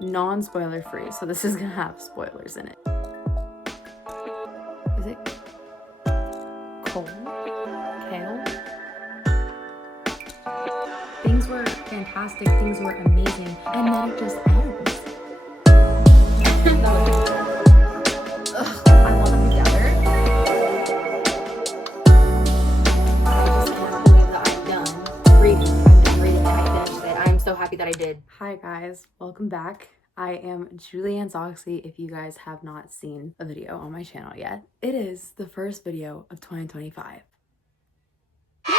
non-spoiler free, so this is gonna have spoilers in it. Is it Cole? Kale? Things were fantastic, things were amazing, and then it just ends. Ugh, I want them together. I just can't believe that I'm done reading. I'm done reading and I finished it. I'm so happy that I did. Hi guys, welcome back. I am Juliannsachse if you guys have not seen a video on my channel yet. It is the first video of 2025. Yay!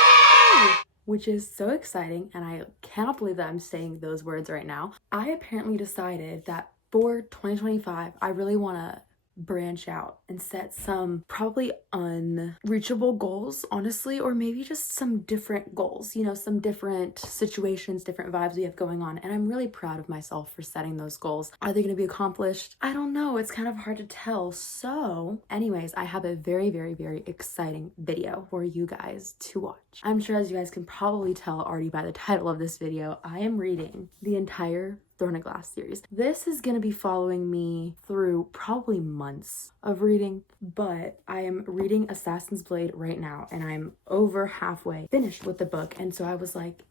Which is so exciting, and I cannot believe that I'm saying those words right now. I apparently decided that for 2025, I really want to branch out and set some probably unreachable goals, honestly, or maybe just some different goals, you know, some different situations, different vibes we have going on. And I'm really proud of myself for setting those goals. Are they going to be accomplished? I don't know. It's kind of hard to tell. So anyways, I have a very, very, very exciting video for you guys to watch. I'm sure, as you guys can probably tell already by the title of this video, I am reading the entire Throne of Glass series. This is going to be following me through probably months of reading, but I am reading Assassin's Blade right now and I'm over halfway finished with the book. And so I was like,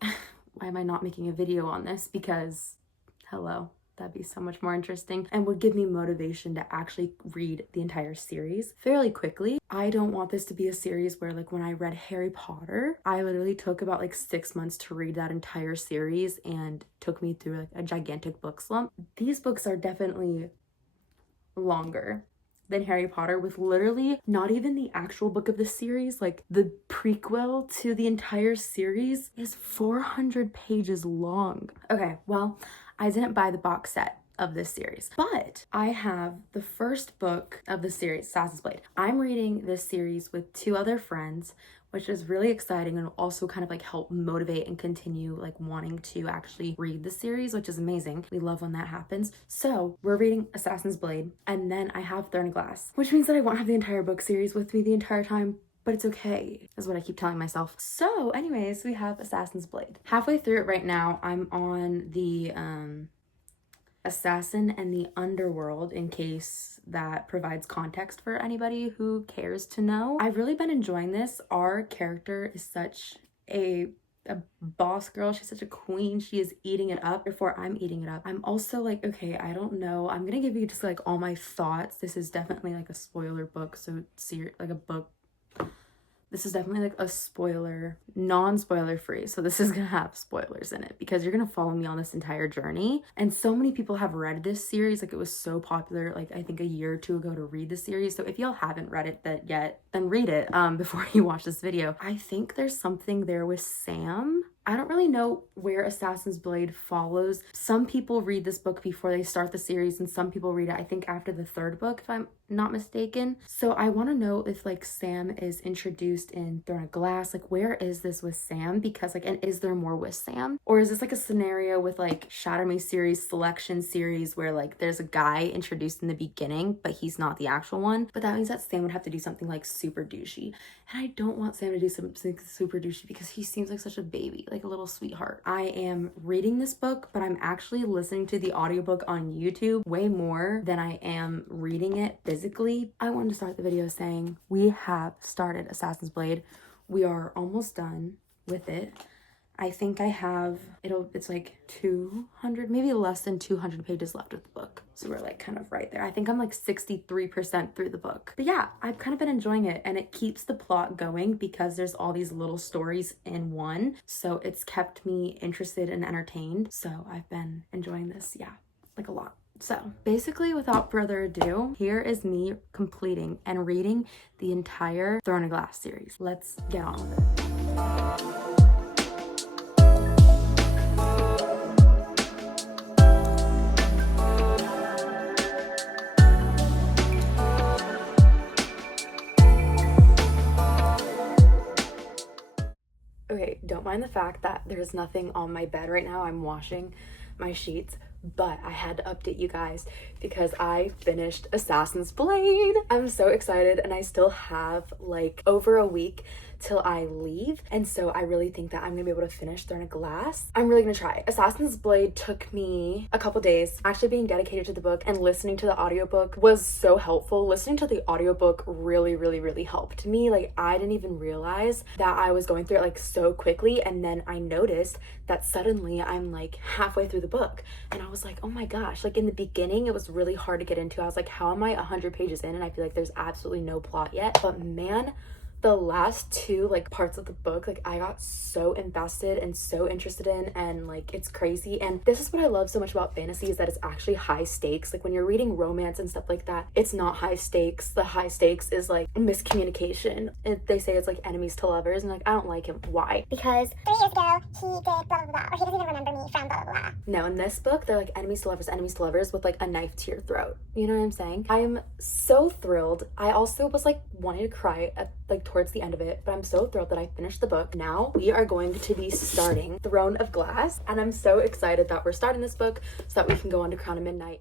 why am I not making a video on this? Because hello, that'd be so much more interesting and would give me motivation to actually read the entire series fairly quickly. I don't want this to be a series where, like, when I read Harry Potter, I literally took about like 6 months to read that entire series and took me through like a gigantic book slump. These books are definitely longer than Harry Potter, with literally not even the actual book of the series, like the prequel to the entire series is 400 pages long. Okay, well, I didn't buy the box set of this series, but I have the first book of the series, Assassin's Blade. I'm reading this series with 2 other friends, which is really exciting and will also kind of like help motivate and continue like wanting to actually read the series, which is amazing. We love when that happens. So we're reading Assassin's Blade, and then I have Throne of Glass, which means that I won't have the entire book series with me the entire time, but it's okay, is what I keep telling myself. So anyways, we have Assassin's Blade. Halfway through it right now. I'm on the Assassin and the Underworld, in case that provides context for anybody who cares to know. I've really been enjoying this. Our character is such a boss girl. She's such a queen. She is eating it up before I'm eating it up. I'm also like, okay, I don't know. I'm gonna give you just like all my thoughts. This is definitely like a spoiler book, so like a book. This is definitely like a spoiler, non-spoiler free. So this is gonna have spoilers in it because you're gonna follow me on this entire journey. And so many people have read this series. Like, it was so popular, like I think a year or 2 ago, to read the series. So if y'all haven't read it yet, then read it before you watch this video. I think there's something there with Sam. I don't really know where Assassin's Blade follows. Some people read this book before they start the series, and some people read it, I think, after the 3rd book, if I'm not mistaken. So I want to know if like Sam is introduced in Throne of Glass. Like, where is this with Sam? Because like, and is there more with Sam? Or is this like a scenario with like Shatter Me series, Selection series, where like there's a guy introduced in the beginning, but he's not the actual one? But that means that Sam would have to do something like super douchey. And I don't want Sam to do something super douchey because he seems like such a baby, like a little sweetheart. I am reading this book, but I'm actually listening to the audiobook on YouTube way more than I am reading it physically. I wanted to start the video saying we have started Assassin's Blade. We are almost done with it. I think I have, it's like 200, maybe less than 200 pages left of the book. So we're like kind of right there. I think I'm like 63% through the book. But yeah, I've kind of been enjoying it, and it keeps the plot going because there's all these little stories in one. So it's kept me interested and entertained. So I've been enjoying this, yeah, like a lot. So basically, without further ado, here is me completing and reading the entire Throne of Glass series. Let's get on with it. Okay, don't mind the fact that there's nothing on my bed right now. I'm washing my sheets, but I had to update you guys because I finished Assassin's Blade. I'm so excited, and I still have like over a week till I leave. And so I really think that I'm gonna be able to finish Throne of Glass. I'm really gonna try. Assassin's Blade took me a couple days. Actually being dedicated to the book and listening to the audiobook was so helpful. Listening to the audiobook really helped me. Like, I didn't even realize that I was going through it like so quickly, and then I noticed that suddenly I'm like halfway through the book, and I was like, oh my gosh, like in the beginning it was really hard to get into. I was like, how am I 100 pages in and I feel like there's absolutely no plot yet? But man, the last two like parts of the book, like I got so invested and so interested in, and like it's crazy. And this is what I love so much about fantasy, is that it's actually high stakes. Like when you're reading romance and stuff like that, it's not high stakes. The high stakes is like miscommunication. They say it's like enemies to lovers, and like I don't like him. Why? Because 3 years ago he did blah blah blah, or he doesn't even remember me from blah blah blah. No, in this book they're like enemies to lovers with like a knife to your throat. You know what I'm saying? I am so thrilled. I also was like wanting to cry at like towards the end of it, but I'm so thrilled that I finished the book. Now we are going to be starting Throne of Glass, and I'm so excited that we're starting this book so that we can go on to Crown of Midnight.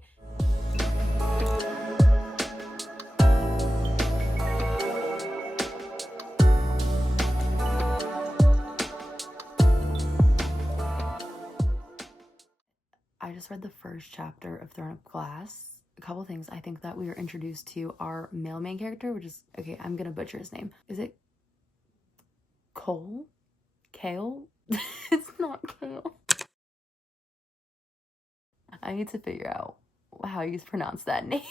I just read the first chapter of Throne of Glass. A couple things. I think that we were introduced to our male main character, which is, okay, I'm gonna butcher his name. Is it Cole? Kale? It's not Kale. I need to figure out how you pronounce that name.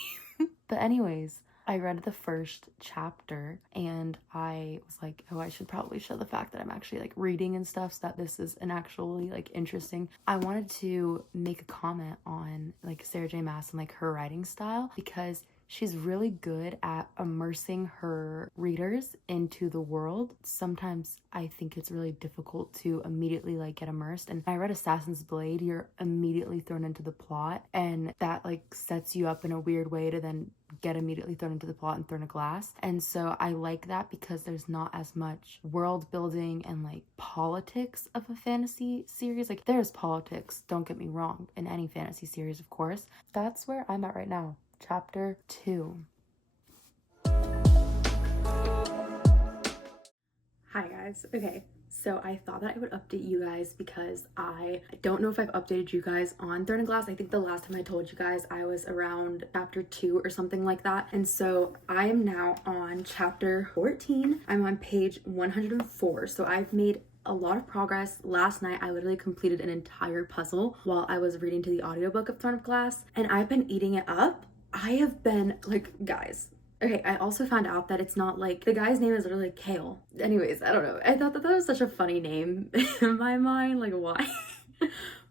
But anyways, I read the first chapter and I was like, oh, I should probably show the fact that I'm actually like reading and stuff, so that this is an actually like interesting. I wanted to make a comment on like Sarah J Maas and like her writing style, because she's really good at immersing her readers into the world. Sometimes I think it's really difficult to immediately like get immersed. And I read Assassin's Blade, you're immediately thrown into the plot, and that like sets you up in a weird way to then get immediately thrown into the plot in Throne of Glass. And so I like that because there's not as much world building and like politics of a fantasy series. Like there's politics, don't get me wrong, in any fantasy series, of course. That's where I'm at right now. Chapter 2. Hi guys. Okay, so I thought that I would update you guys because I don't know if I've updated you guys on Throne of Glass. I think the last time I told you guys I was around chapter 2 or something like that. And so I am now on chapter 14. I'm on page 104. So I've made a lot of progress. Last night I literally completed an entire puzzle while I was reading to the audiobook of Throne of Glass, and I've been eating it up. I have been like, guys, okay, I also found out that it's not like, the guy's name is literally Kale. Anyways, I don't know. I thought that that was such a funny name in my mind, like why?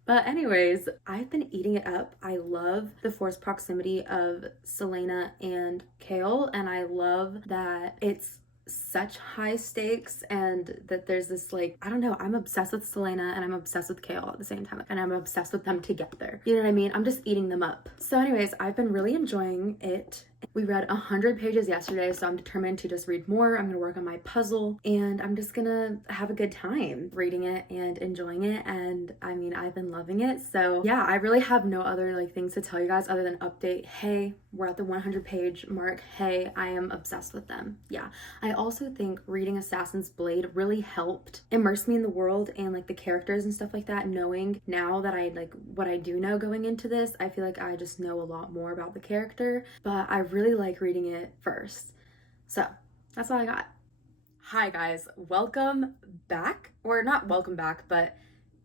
But anyways, I've been eating it up. I love the forced proximity of Selena and Kale, and I love that it's such high stakes and that there's this like, I don't know, I'm obsessed with Selena and I'm obsessed with Kale at the same time, and I'm obsessed with them together. You know what I mean? I'm just eating them up. So anyways, I've been really enjoying it. We read 100 pages yesterday, so I'm determined to just read more. I'm gonna work on my puzzle, and I'm just gonna have a good time reading it and enjoying it. And I mean, I've been loving it. So yeah, I really have no other like things to tell you guys other than update. Hey, we're at the 100 page mark. Hey, I am obsessed with them. Yeah. I also think reading Assassin's Blade really helped immerse me in the world and like the characters and stuff like that. Knowing now that I like what I do know going into this, I feel like I just know a lot more about the character, but I really like reading it first. So that's all I got. Hi guys, welcome back, or not welcome back, but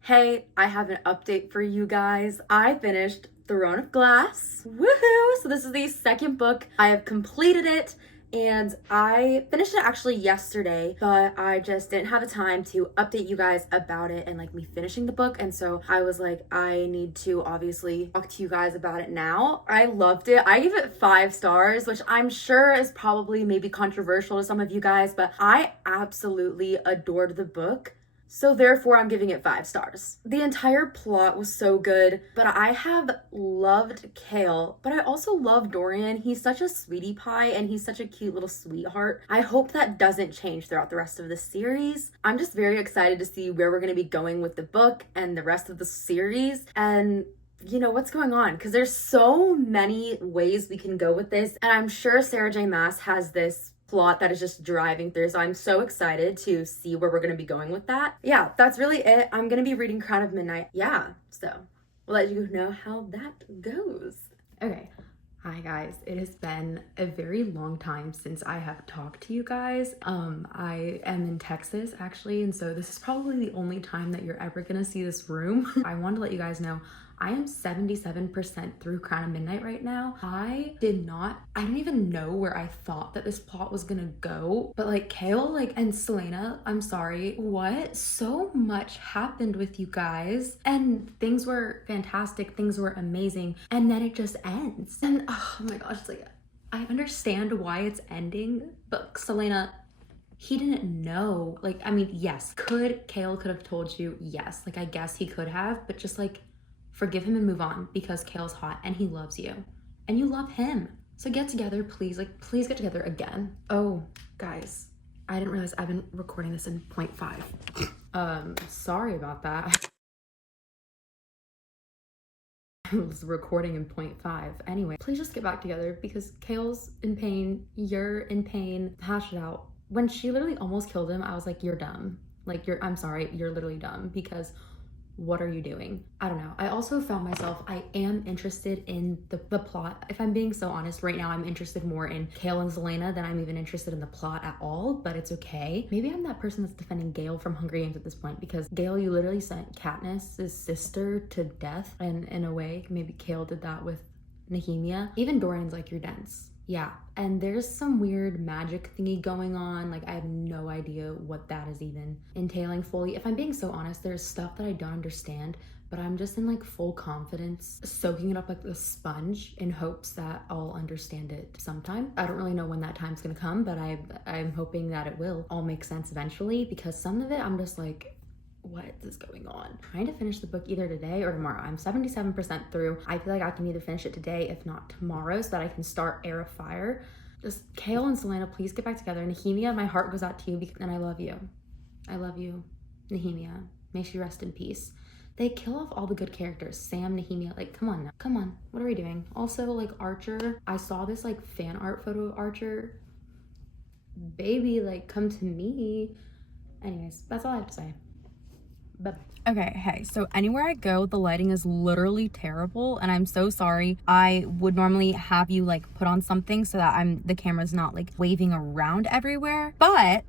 hey, I have an update for you guys. I finished Throne of Glass. Woohoo! So this is the second book. I have completed it, and I finished it actually yesterday, but I just didn't have the time to update you guys about it and like me finishing the book. And so I was like, I need to obviously talk to you guys about it now. I loved it. I give it 5 stars, which I'm sure is probably maybe controversial to some of you guys, but I absolutely adored the book. So therefore, I'm giving it 5 stars. The entire plot was so good, but I have loved Kale, but I also love Dorian. He's such a sweetie pie, and he's such a cute little sweetheart. I hope that doesn't change throughout the rest of the series. I'm just very excited to see where we're going to be going with the book and the rest of the series, and you know what's going on, because there's so many ways we can go with this, and I'm sure Sarah J Maas has this plot that is just driving through. So I'm so excited to see where we're going to be going with that. Yeah, that's really it. I'm going to be reading Crown of Midnight. Yeah, so we'll let you know how that goes. Okay. Hi guys, it has been a very long time since I have talked to you guys. I am in Texas actually, and so this is probably the only time that you're ever gonna see this room. I wanted to let you guys know I am 77% through Crown of Midnight right now. I didn't even know where I thought that this plot was gonna go, but like Kale, and Selena, I'm sorry, what? So much happened with you guys, and things were fantastic, things were amazing, and then it just ends. And oh my gosh, it's like, I understand why it's ending, but Selena, he didn't know. Yes, Kale could have told you, yes, I guess he could have, but just forgive him and move on, because Kale's hot and he loves you and you love him. So get together, please. Please get together again. Oh, guys, I didn't realize I've been recording this in 0.5. Sorry about that. I was recording in 0.5. Anyway, please just get back together, because Kale's in pain, you're in pain. Hash it out. When she literally almost killed him, I was like, you're dumb. I'm sorry, you're literally dumb, because what are you doing? I don't know. I also found myself, I am interested in the plot. If I'm being so honest, right now I'm interested more in Kale and Zelena than I'm even interested in the plot at all, but it's okay. Maybe I'm that person that's defending Gale from Hunger Games at this point, because Gale, you literally sent Katniss' sister to death, and in a way, maybe Kale did that with Nehemia. Even Dorian's like, you're dense. Yeah, and there's some weird magic thingy going on. I have no idea what that is even entailing fully. If I'm being so honest, there's stuff that I don't understand, but I'm just in full confidence, soaking it up like a sponge in hopes that I'll understand it sometime. I don't really know when that time's gonna come, but I'm hoping that it will all make sense eventually, because some of it I'm just like, what is going on? I'm trying to finish the book either today or tomorrow. I'm 77% through. I feel like I can either finish it today, if not tomorrow, so that I can start Heir of Fire. Just Kale and Selena, please get back together. Nehemia, my heart goes out to you, and I love you. I love you, Nehemia. May she rest in peace. They kill off all the good characters. Sam, Nehemia, come on now. Come on, what are we doing? Also, Archer, I saw this fan art photo of Archer. Baby, come to me. Anyways, that's all I have to say. Okay, hey, so anywhere I go, the lighting is literally terrible, and I'm so sorry. I would normally have you put on something so that the camera's not waving around everywhere, but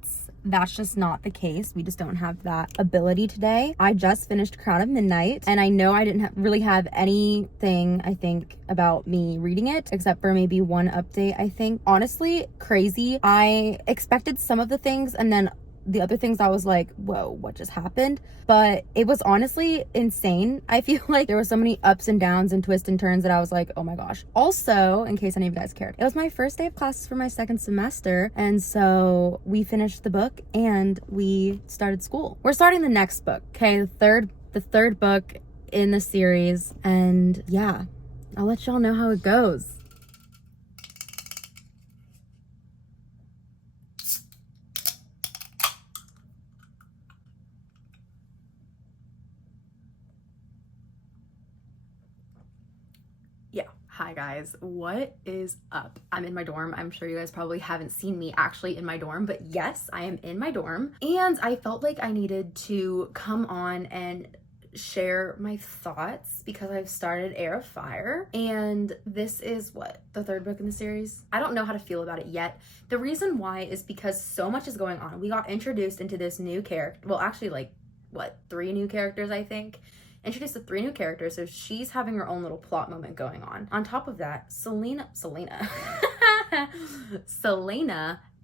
that's just not the case. We just don't have that ability today. I just finished Crown of Midnight, and I know I didn't really have anything, I think, about me reading it, except for maybe one update, I think. Honestly, crazy. I expected some of the things, and then the other things I was like, whoa, what just happened? But it was honestly insane. I feel like there were so many ups and downs and twists and turns that I was like, oh my gosh. Also, in case any of you guys cared, it was my first day of classes for my second semester, and so we finished the book and we started school. We're starting the next book, okay? The third book in the series, and yeah, I'll let y'all know how it goes. Hi guys, what is up? I'm in my dorm. I'm sure you guys probably haven't seen me actually in my dorm, but yes, I am in my dorm, and I felt like I needed to come on and share my thoughts because I've started Heir of Fire, and this is the third book in the series. I don't know how to feel about it yet. The reason why is because so much is going on. We got introduced into this new character. Well, actually 3 new characters, I think. Introduced to 3 new characters, so she's having her own little plot moment going on. On top of that, Selena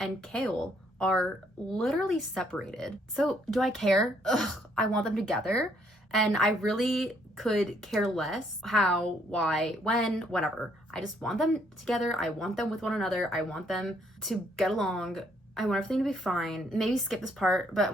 and Kale are literally separated. So do I care? Ugh, I want them together, and I really could care less how, why, when, whatever. I just want them together. I want them with one another. I want them to get along. I want everything to be fine. Maybe skip this part, but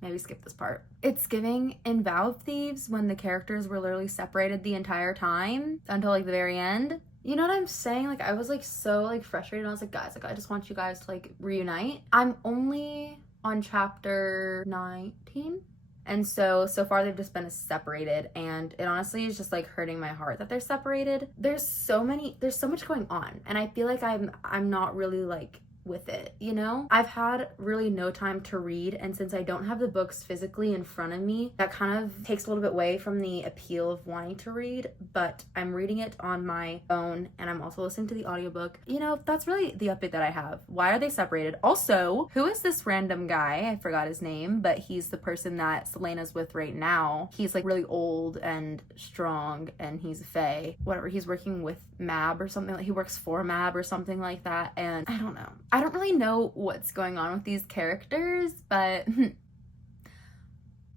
maybe skip this part. It's giving in Vow of Thieves when the characters were literally separated the entire time until the very end. You know what I'm saying? I was so frustrated. I was like, guys, I just want you guys to reunite. I'm only on chapter 19, And so far they've just been separated, and it honestly is just like hurting my heart that they're separated. There's so much going on, and I feel like I'm not really like with it, you know? I've had really no time to read, and since I don't have the books physically in front of me, that kind of takes a little bit away from the appeal of wanting to read, but I'm reading it on my phone, and I'm also listening to the audiobook. You know, that's really the update that I have. Why are they separated? Also, who is this random guy? I forgot his name, but he's the person that Selena's with right now. He's like really old and strong, and he's a fae. Whatever, he's working with Mab or something. Like, he works for Mab or something like that, and I don't know. I don't really know what's going on with these characters, but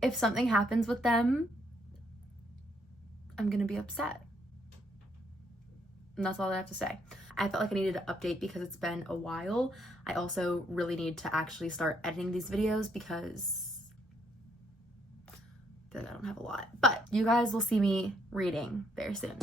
if something happens with them, I'm gonna be upset. And that's all I have to say. I felt like I needed to update because it's been a while. I also really need to actually start editing these videos because I don't have a lot. But you guys will see me reading very soon.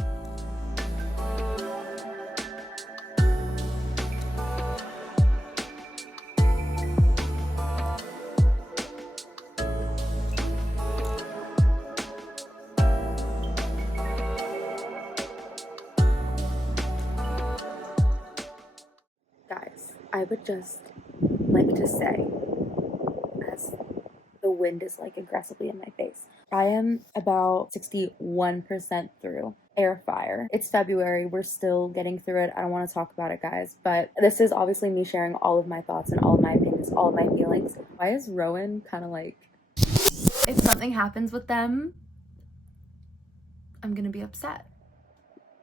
Guys, I would just like to say, as the wind is like aggressively in my face, I am about 61% through Air Fire. It's February, we're still getting through it. I don't want to talk about it, guys, but this is obviously me sharing all of my thoughts and all of my opinions, all of my feelings. Why is Rowan kind of like, if something happens with them, I'm gonna be upset.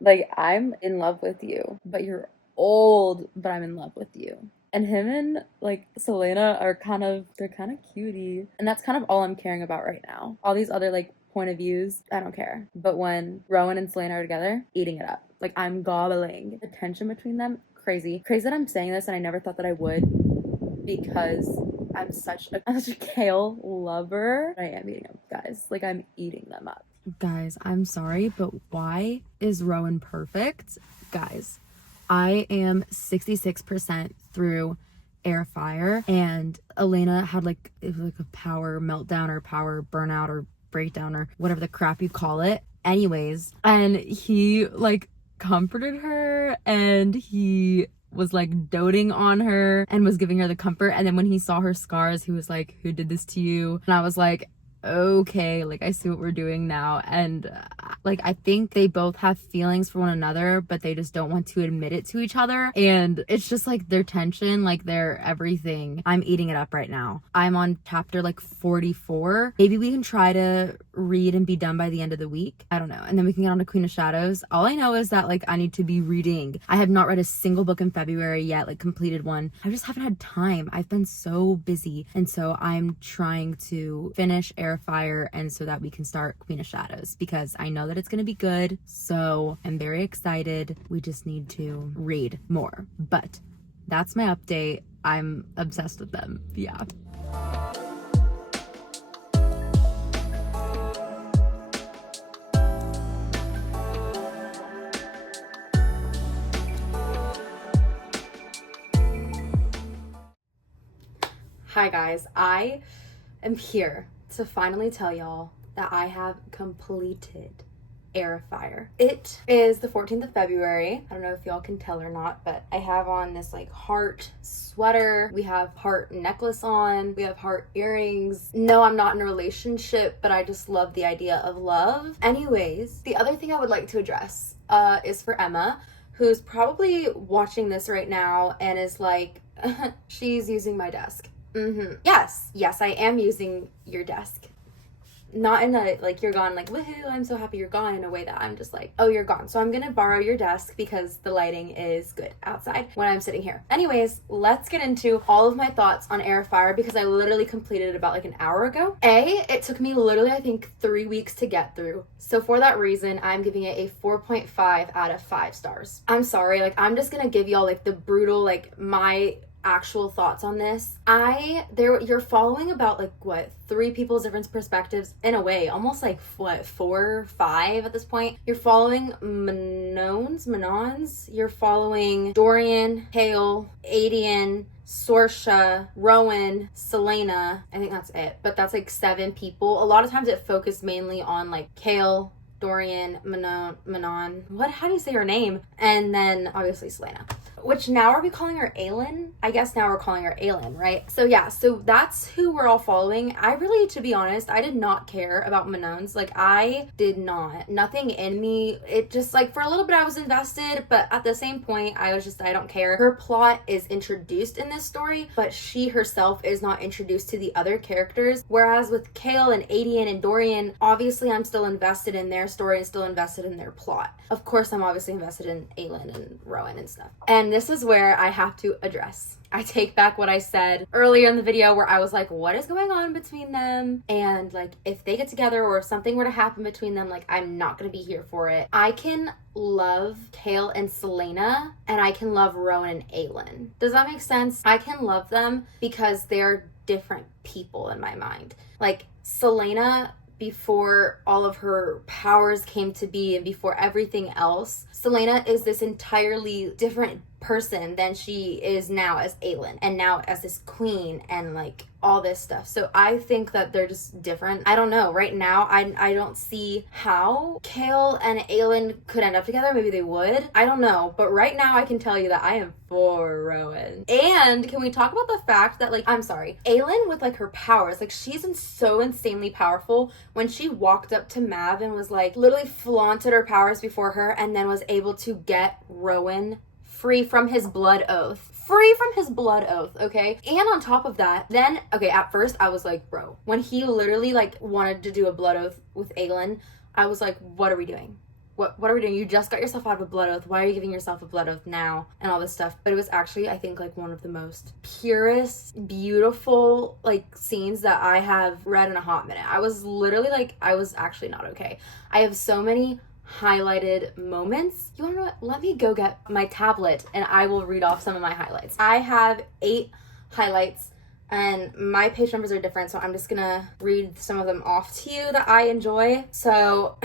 Like, I'm in love with you, but you're old, but I'm in love with you. And him and like Selena are they're kind of cutie, and that's kind of all I'm caring about right now. All these other like point of views, I don't care. But when Rowan and Selena are together, eating it up. Like, I'm gobbling. The tension between them, crazy that I'm saying this, and I never thought that I would, because I'm such a kale lover. I am eating them, guys. Like, I'm eating them up. Guys, I'm sorry, but why is Rowan perfect? Guys, I am 66% through Air Fire, and Elena had like, it was like a power meltdown or power burnout or breakdown or whatever the crap you call it. Anyways, and he like comforted her, and he was like doting on her and was giving her the comfort. And then when he saw her scars, he was like, who did this to you? And I was like, okay, like, I see what we're doing now. And like, I think they both have feelings for one another, but they just don't want to admit it to each other. And it's just like their tension, like their everything. I'm eating it up right now. I'm on chapter like 44. Maybe we can try to read and be done by the end of the week. I don't know. And then we can get on to Queen of Shadows. All I know is that like I need to be reading. I have not read a single book in February yet, like completed one. I just haven't had time. I've been so busy. And so I'm trying to finish Air Fire, and so that we can start Queen of Shadows, because I know that it's going to be good. So I'm very excited. We just need to read more. But that's my update. I'm obsessed with them. Yeah. Hi guys, I am here to finally tell y'all that I have completed Air Fire. It is the 14th of February. I don't know if y'all can tell or not, but I have on this like heart sweater. We have heart necklace on. We have heart earrings. No, I'm not in a relationship, but I just love the idea of love. Anyways, the other thing I would like to address is for Emma, who's probably watching this right now and is like, she's using my desk. Yes, I am using your desk. Not in a, like, you're gone, like, woohoo, I'm so happy you're gone, in a way that I'm just like, oh, you're gone. So I'm gonna borrow your desk because the lighting is good outside when I'm sitting here. Anyways, let's get into all of my thoughts on Air Fire, because I literally completed it about like an hour ago. It took me literally, I think, 3 weeks to get through. So for that reason, I'm giving it a 4.5 out of 5 stars. I'm sorry, like, I'm just gonna give y'all like the brutal, like, my actual thoughts on this. You're following about like what, 3 people's different perspectives in a way, almost like what, 4, 5 at this point. You're following Manons, you're following Dorian, Hale, Adian, Sorsha, Rowan, Selena. I think that's it. But that's like 7 people. A lot of times it focused mainly on like Kale, Dorian, Manon. How do you say her name? And then obviously Selena. Which now are we calling her Aelin? I guess now we're calling her Aelin, right? So yeah, so that's who we're all following. I really, to be honest, I did not care about Manon's. Like, I did not. Nothing in me. It just, like, for a little bit I was invested, but at the same point, I was just, I don't care. Her plot is introduced in this story, but she herself is not introduced to the other characters. Whereas with Kale and Adian and Dorian, obviously I'm still invested in their story and still invested in their plot. Of course, I'm obviously invested in Aelin and Rowan and stuff. And this is where I have to address. I take back what I said earlier in the video where I was like, what is going on between them? And like, if they get together or if something were to happen between them, like, I'm not gonna be here for it. I can love Kale and Selena, and I can love Rowan and Aelin. Does that make sense? I can love them because they're different people in my mind. Like, Selena, before all of her powers came to be and before everything else, Selena is this entirely different person than she is now as Aelin and now as this queen and like all this stuff. So I think that they're just different. I don't know. Right now, I don't see how Kale and Aelin could end up together. Maybe they would. I don't know. But right now, I can tell you that I am for Rowan. And can we talk about the fact that, like, I'm sorry, Aelin with like her powers, like she's so insanely powerful. When she walked up to Mav and was like literally flaunted her powers before her and then was able to get Rowan free from his blood oath. Okay? And on top of that, then, okay, at first I was like, bro, when he literally like wanted to do a blood oath with Aelin, I was like, what are we doing? What are we doing? You just got yourself out of a blood oath. Why are you giving yourself a blood oath now? And all this stuff. But it was actually, I think, like one of the most purest, beautiful, like scenes that I have read in a hot minute. I was literally like, I was actually not okay. I have so many highlighted moments. You wanna know what? Let me go get my tablet and I will read off some of my highlights. I have 8 highlights and my page numbers are different, so I'm just gonna read some of them off to you that I enjoy. So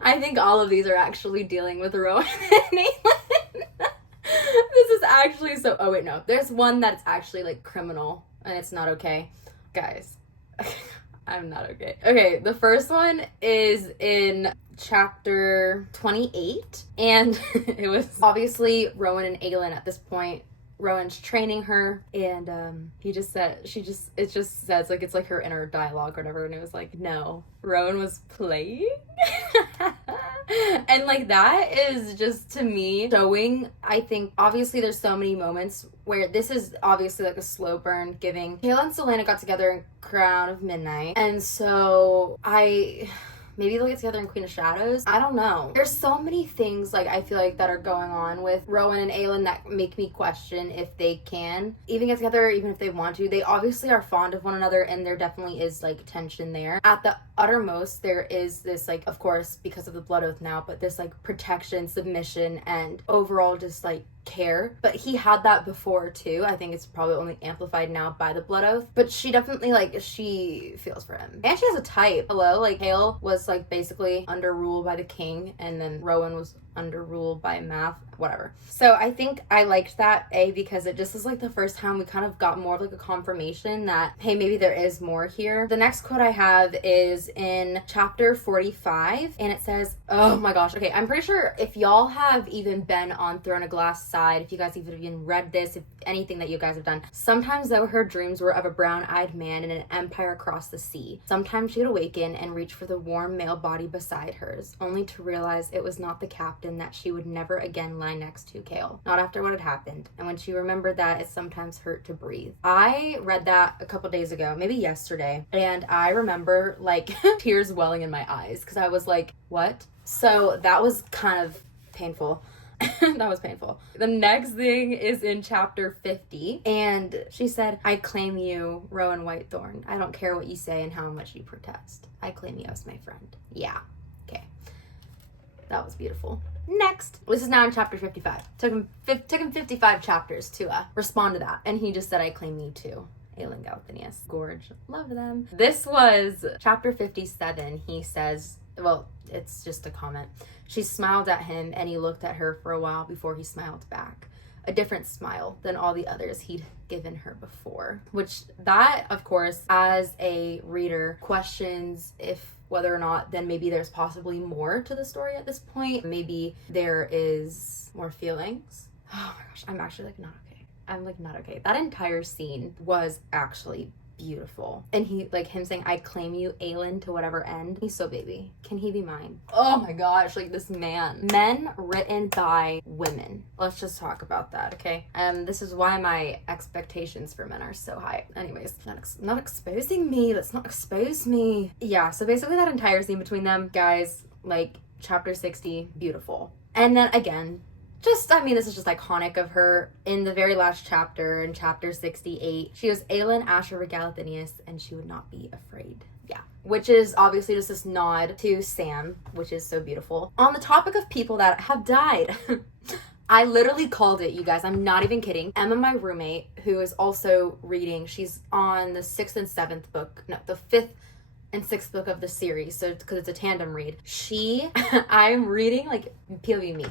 I think all of these are actually dealing with Rowan and Aelin. This is actually so, oh wait, no. There's one that's actually like criminal and it's not okay. Guys, I'm not okay. Okay, the first one is in chapter 28, and it was obviously Rowan and Aelin at this point. Rowan's training her, and it just says like it's like her inner dialogue or whatever, and it was like, no, Rowan was playing. And like that is just, to me, showing, I think, obviously there's so many moments where this is obviously like a slow burn, giving Kale and Selena got together in Crown of Midnight, and so maybe they'll get together in Queen of Shadows. I don't know. There's so many things like I feel like that are going on with Rowan and Aelin that make me question if they can even get together, even if they want to. They obviously are fond of one another and there definitely is like tension there. At the uttermost, there is this like, of course, because of the blood oath now, but this like protection, submission, and overall just like care. But he had that before too. I think it's probably only amplified now by the blood oath. But she definitely like, she feels for him. And she has a type. Hello? Like Hale was like basically under rule by the king, and then Rowan was under rule by Mav, whatever. So I think I liked that, because it just is like the first time we kind of got more of like a confirmation that, hey, maybe there is more here. The next quote I have is in chapter 45, and it says, oh my gosh, okay, I'm pretty sure if y'all have even been on Throne of Glass side, if you guys even read this, if anything that you guys have done, sometimes though her dreams were of a brown-eyed man in an empire across the sea. Sometimes she'd awaken and reach for the warm male body beside hers, only to realize it was not the captain that she would never again lie next to Kale. Not after what had happened. And when she remembered that, it sometimes hurt to breathe. I read that a couple days ago, maybe yesterday, and I remember like tears welling in my eyes because I was like, what? So that was kind of painful. That was painful. The next thing is in chapter 50, and she said, I claim you, Rowan Whitethorn. I don't care what you say and how much you protest. I claim you as my friend. Yeah. Okay. That was beautiful. Next. This is now in chapter 55. Took him 55 chapters to respond to that. And he just said, I claim you too. Aelin Galthinius. Gorge. Love them. This was chapter 57. He says, well, it's just a comment. She smiled at him and he looked at her for a while before he smiled back. a different smile than all the others he'd given her before. Which that, of course, as a reader, questions if whether or not then maybe there's possibly more to the story at this point. Maybe there is more feelings. Oh my gosh, I'm actually like not okay. I'm like not okay. That entire scene was actually beautiful. And he, like him saying, I claim you, Aelin, to whatever end. He's so baby. Can he be mine? Oh my gosh, like this man. Men written by women. Let's just talk about that, okay? This is why my expectations for men are so high. Anyways, not exposing me. Let's not expose me. Yeah, so basically that entire scene between them, guys, like chapter 60, beautiful. And then again, this is just iconic of her in the very last chapter, in chapter 68. She was Aelin, Asher, Regalathinius, and she would not be afraid. Yeah. Which is obviously just this nod to Sam, which is so beautiful. On the topic of people that have died, I literally called it, you guys. I'm not even kidding. Emma, my roommate, who is also reading, she's on the 6th and 7th book, no, the 5th and 6th book of the series, so because it's a tandem read. I'm reading, like, POV me.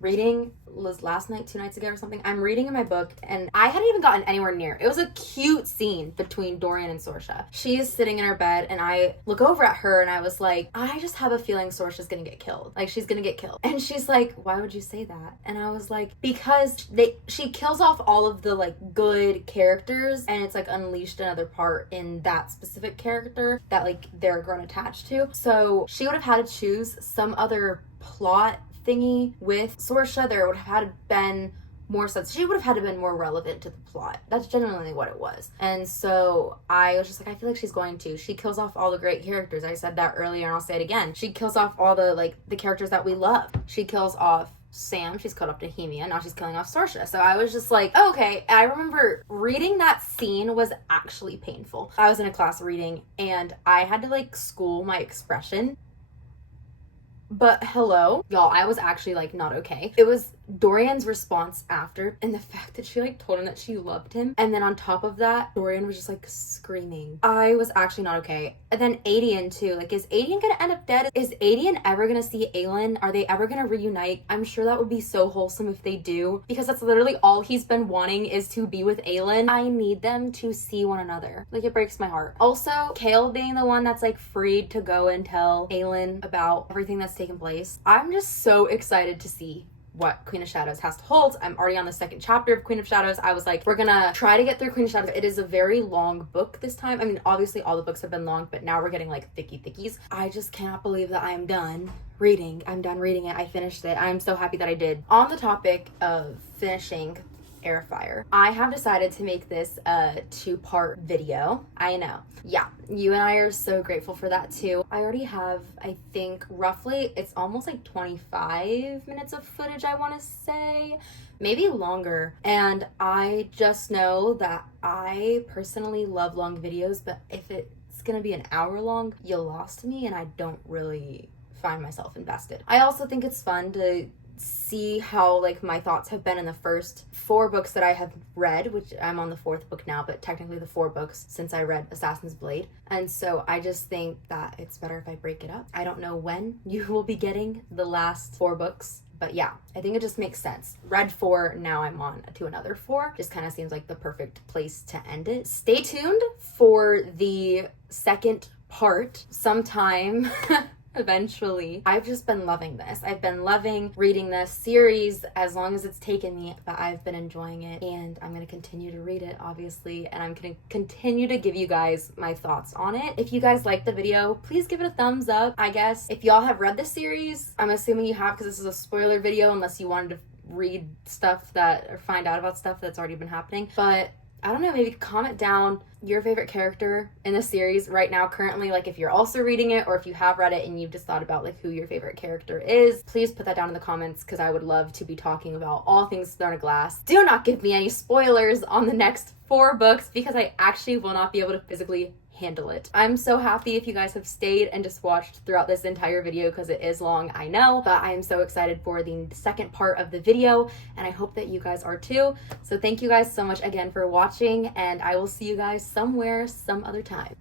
Reading was last night, 2 nights ago or something. I'm reading in my book and I hadn't even gotten anywhere near. It was a cute scene between Dorian and Sorsha. She is sitting in her bed and I look over at her and I was like, I just have a feeling Sorsha's gonna get killed. Like, she's gonna get killed. And she's like, why would you say that? And I was like, because she kills off all of the like good characters and it's like unleashed another part in that specific character that like they're grown attached to. So she would have had to choose some other plot thingy with Sorsha. There would have had to been more sense. She would have had to been more relevant to the plot. That's genuinely what it was. And so I was just like, I feel like she's going to. She kills off all the great characters. I said that earlier and I'll say it again. She kills off all the characters that we love. She kills off Sam, she's killed off Nehemia, now she's killing off Sorsha. So I was just like, oh, okay. I remember reading that scene was actually painful. I was in a class reading and I had to like school my expression. But hello, y'all, I was actually like not okay. It was Dorian's response after, and the fact that she like told him that she loved him, and then on top of that, Dorian was just like screaming. I was actually not okay. And then Aedion too. Like, is Aedion gonna end up dead? Is Aedion ever gonna see Aelin? Are they ever gonna reunite? I'm sure that would be so wholesome if they do, because that's literally all he's been wanting is to be with Aelin. I need them to see one another. Like, it breaks my heart. Also, Chaol being the one that's like freed to go and tell Aelin about everything that's taken place. I'm just so excited to see what Queen of Shadows has to hold. I'm already on the 2nd chapter of Queen of Shadows. I was like, we're gonna try to get through Queen of Shadows. It is a very long book this time. I mean, obviously all the books have been long, but now we're getting like thickies. I just cannot believe that I am done reading. I'm done reading it. I finished it. I'm so happy that I did. On the topic of finishing Heir of Fire, I have decided to make this a 2-part video. I know. Yeah, you and I are so grateful for that too. I already have, I think, roughly, it's almost like 25 minutes of footage, I want to say. Maybe longer. And I just know that I personally love long videos, but if it's gonna be an hour long, you lost me and I don't really find myself invested. I also think it's fun to see how like my thoughts have been in the first 4 books that I have read, which I'm on the 4th book now, but technically the 4 books since I read Assassin's Blade. And so I just think that it's better if I break it up. I don't know when you will be getting the last 4 books, but yeah, I think it just makes sense. Read 4, now I'm on to another 4. Just kind of seems like the perfect place to end it. Stay tuned for the 2nd part sometime eventually. I've just been loving this. I've been loving reading this series as long as it's taken me, but I've been enjoying it and I'm going to continue to read it, obviously, and I'm going to continue to give you guys my thoughts on it. If you guys liked the video, please give it a thumbs up, I guess. If y'all have read this series, I'm assuming you have because this is a spoiler video unless you wanted to read stuff that or find out about stuff that's already been happening. But I don't know, maybe comment down your favorite character in the series right now currently, like if you're also reading it or if you have read it and you've just thought about like who your favorite character is. Please put that down in the comments because I would love to be talking about all things Throne of Glass. Do not give me any spoilers on the next 4 books because I actually will not be able to physically handle it. I'm so happy if you guys have stayed and just watched throughout this entire video because it is long, I know, but I am so excited for the 2nd part of the video and I hope that you guys are too. So thank you guys so much again for watching and I will see you guys somewhere some other time.